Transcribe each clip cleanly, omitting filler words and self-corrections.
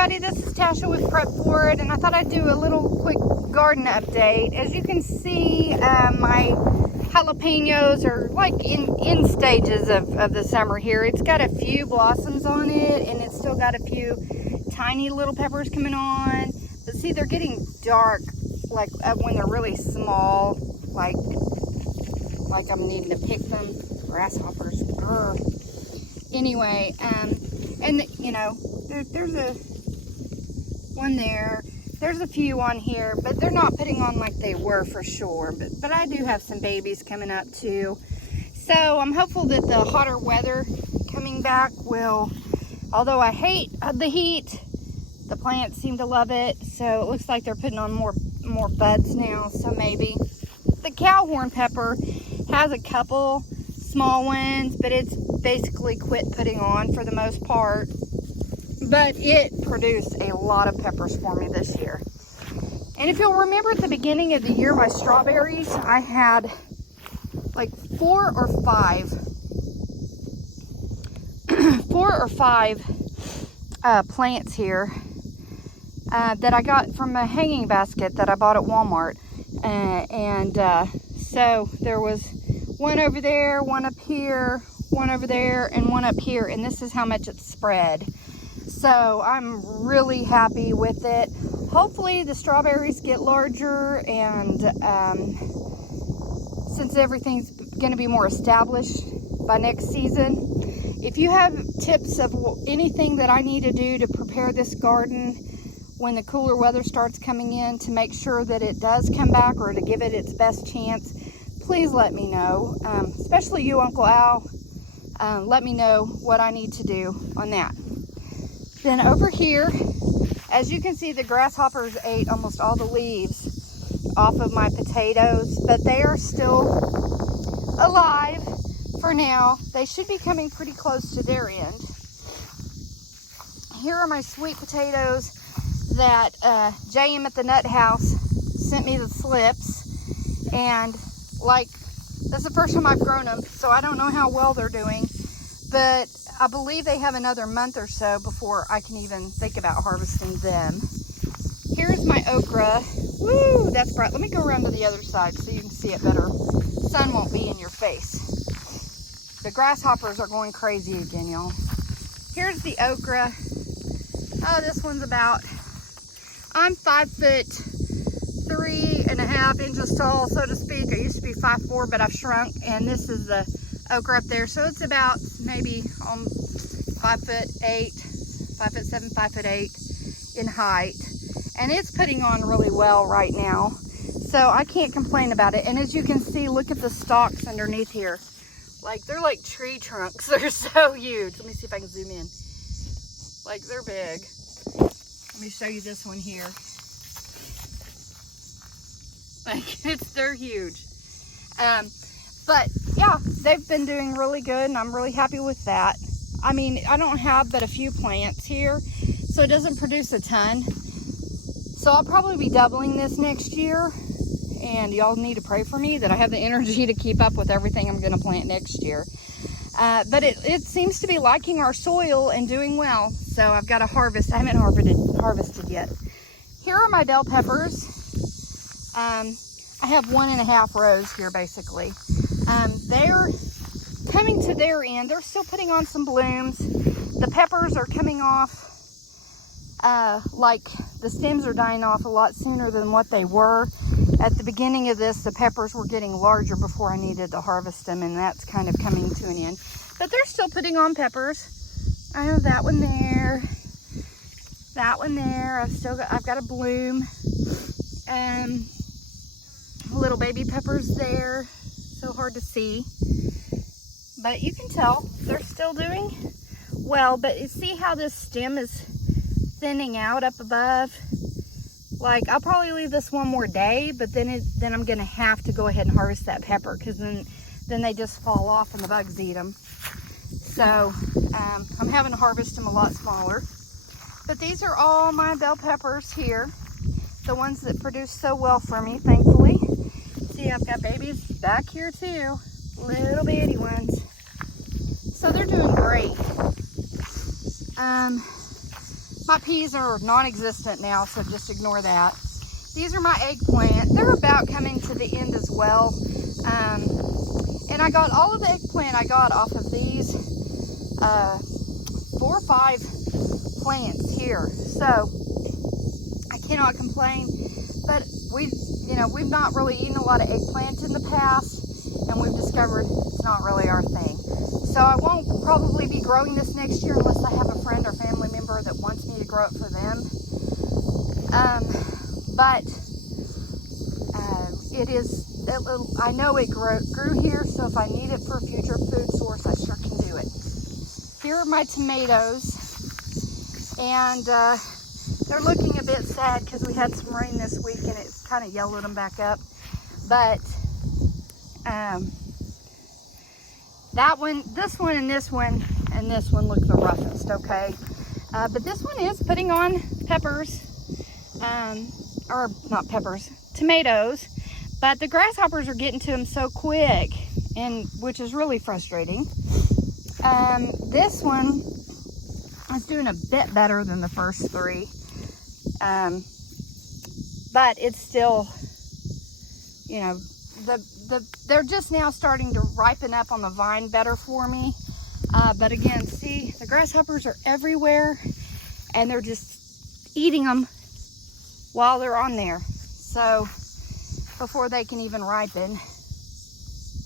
everybody, this is Tasha with Prep For It, and I thought I'd do a little quick garden update. As you can see, my jalapenos are like in stages of the summer here. It's got a few blossoms on it, and it's still got a few tiny little peppers coming on. But see, they're getting dark, like when they're really small, like I'm needing to pick them. Grasshoppers. Grr. Anyway, and you know, there's a one there. There's a few on here, but they're not putting on like they were for sure. But I do have some babies coming up too. So I'm hopeful that the hotter weather coming back will, although I hate the heat, the plants seem to love it. So it looks like they're putting on more buds now. So maybe. The cowhorn pepper has a couple small ones, but it's basically quit putting on for the most part. But it produced a lot of peppers for me this year. And if you'll remember at the beginning of the year, my strawberries, I had like four or five plants here that I got from a hanging basket that I bought at Walmart. So there was one over there, one up here, one over there, and one up here. And this is how much it's spread. So I'm really happy with it. Hopefully the strawberries get larger, and since everything's going to be more established by next season. If you have tips of anything that I need to do to prepare this garden when the cooler weather starts coming in to make sure that it does come back, or to give it its best chance, please let me know. Especially you, Uncle Al. Let me know what I need to do on that. Then over here, as you can see, the grasshoppers ate almost all the leaves off of my potatoes, but they are still alive for now. They should be coming pretty close to their end. Here are my sweet potatoes that JM at the Nut House sent me the slips, and like, that's the first time I've grown them, so I don't know how well they're doing, but I believe they have another month or so before I can even think about harvesting them. Here's my okra. Woo, that's bright. Let me go around to the other side so you can see it better. The sun won't be in your face. The grasshoppers are going crazy again, y'all. Here's the okra. Oh, this one's about, I'm 5'3.5" tall, so to speak. I used to be 5'4", but I've shrunk, and this is the okra up there, so it's about maybe 5'8", 5'7", 5'8" in height, and it's putting on really well right now, so I can't complain about it. And as you can see, look at the stalks underneath here. Like, they're like tree trunks. They're so huge. Let me see if I can zoom in. Like, they're big. Let me show you this one here. Like, they're huge. But yeah, they've been doing really good, and I'm really happy with that. I mean, I don't have but a few plants here, so it doesn't produce a ton. So I'll probably be doubling this next year, and y'all need to pray for me that I have the energy to keep up with everything I'm going to plant next year. But it seems to be liking our soil and doing well, so I've got to harvest. I haven't harvested yet. Here are my bell peppers. I have 1.5 rows here, basically. They're coming to their end. They're still putting on some blooms. The peppers are coming off, like the stems are dying off a lot sooner than what they were. At the beginning of this, the peppers were getting larger before I needed to harvest them, and that's kind of coming to an end. But they're still putting on peppers. I have that one there. That one there. I've got a bloom. Little baby peppers there. So hard to see, but you can tell they're still doing well. But you see how this stem is thinning out up above? Like, I'll probably leave this one more day, but then I'm gonna have to go ahead and harvest that pepper, because then they just fall off and the bugs eat them. So I'm having to harvest them a lot smaller. But these are all my bell peppers here, the ones that produce so well for me, thankfully. See, I've got babies back here too, little bitty ones. So they're doing great. My peas are non-existent now, so just ignore that. These are my eggplant. They're about coming to the end as well. And I got all of the eggplant I got off of these 4 or 5 plants here. So I cannot complain. But we've not really eaten a lot of eggplant in the past, and we've discovered it's not really our thing. So I won't probably be growing this next year unless I have a friend or family member that wants me to grow it for them. But I know it grew here, so if I need it for a future food source, I sure can do it. Here are my tomatoes, and they're looking a bit sad because we had some rain this week and it's kind of yellowed them back up. But that one, this one, and this one look the roughest, okay? But this one is putting on peppers, or not peppers, tomatoes. But the grasshoppers are getting to them so quick, and which is really frustrating. This one is doing a bit better than the first 3. But it's still, you know, they're just now starting to ripen up on the vine better for me. But again, see, the grasshoppers are everywhere, and they're just eating them while they're on there. So before they can even ripen.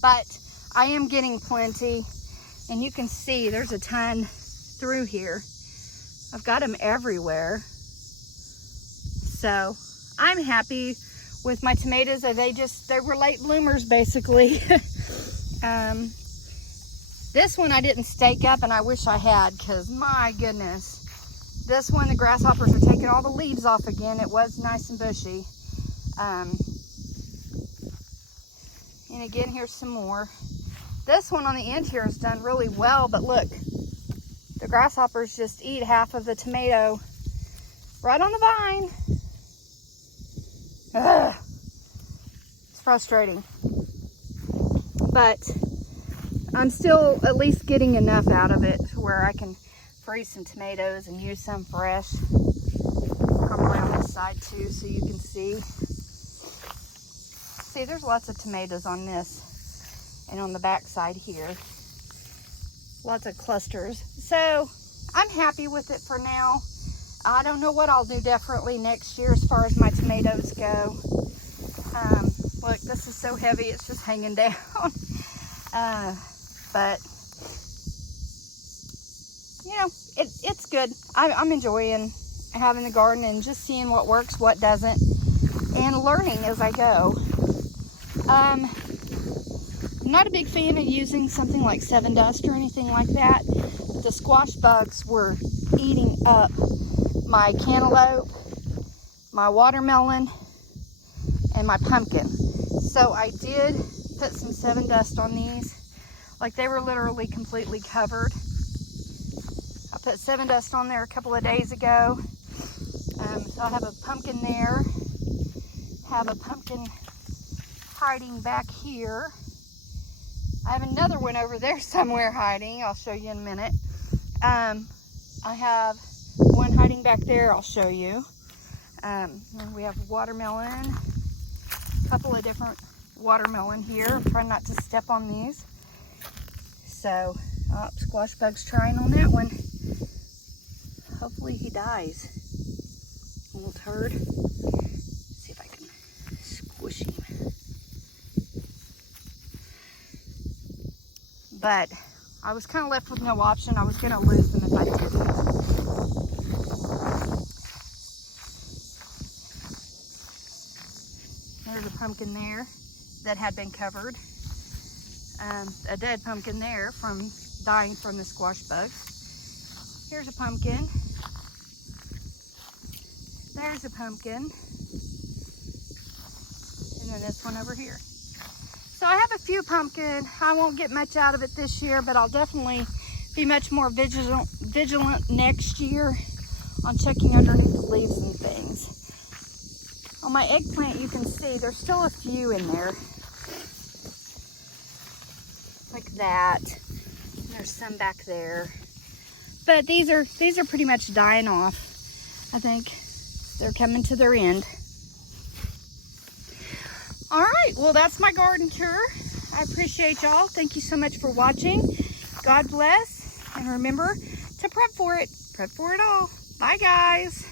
But I am getting plenty, and you can see there's a ton through here. I've got them everywhere. So I'm happy with my tomatoes. They were late bloomers basically. This one I didn't stake up, and I wish I had, because my goodness, this one the grasshoppers are taking all the leaves off again. It was nice and bushy. And again, here's some more. This one on the end here has done really well, but look, the grasshoppers just eat half of the tomato right on the vine. Ugh. It's frustrating. But I'm still at least getting enough out of it to where I can freeze some tomatoes and use some fresh. Probably on this side too, so you can see. See, there's lots of tomatoes on this and on the back side here. Lots of clusters. So I'm happy with it for now. I don't know what I'll do differently next year as far as my tomatoes go. Look, this is so heavy, it's just hanging down. But you know, it's good. I'm enjoying having the garden and just seeing what works, what doesn't, and learning as I go. I'm not a big fan of using something like 7 Dust or anything like that. The squash bugs were eating up my cantaloupe, my watermelon, and my pumpkin. So I did put some 7 Dust on these. Like, they were literally completely covered. I put 7 Dust on there a couple of days ago. So I have a pumpkin there. Have a pumpkin hiding back here. I have another one over there somewhere hiding. I'll show you in a minute. I have one hiding back there. I'll show you. And we have watermelon. A couple of different watermelon here. I'm trying not to step on these. So, squash bug's trying on that one. Hopefully he dies. Little turd. Let's see if I can squish him. But I was kind of left with no option. I was going to lose them if I didn't. There's a pumpkin there that had been covered. A dead pumpkin there from dying from the squash bugs. Here's a pumpkin. There's a pumpkin. And then this one over here. So I have a few pumpkin. I won't get much out of it this year, but I'll definitely be much more vigilant next year on checking underneath the leaves and things. On my eggplant, you can see there's still a few in there. Like that. There's some back there. But these are pretty much dying off. I think they're coming to their end. All right, well, that's my garden tour. I appreciate y'all. Thank you so much for watching. God bless, and remember to prep for it. Prep for it all. Bye, guys.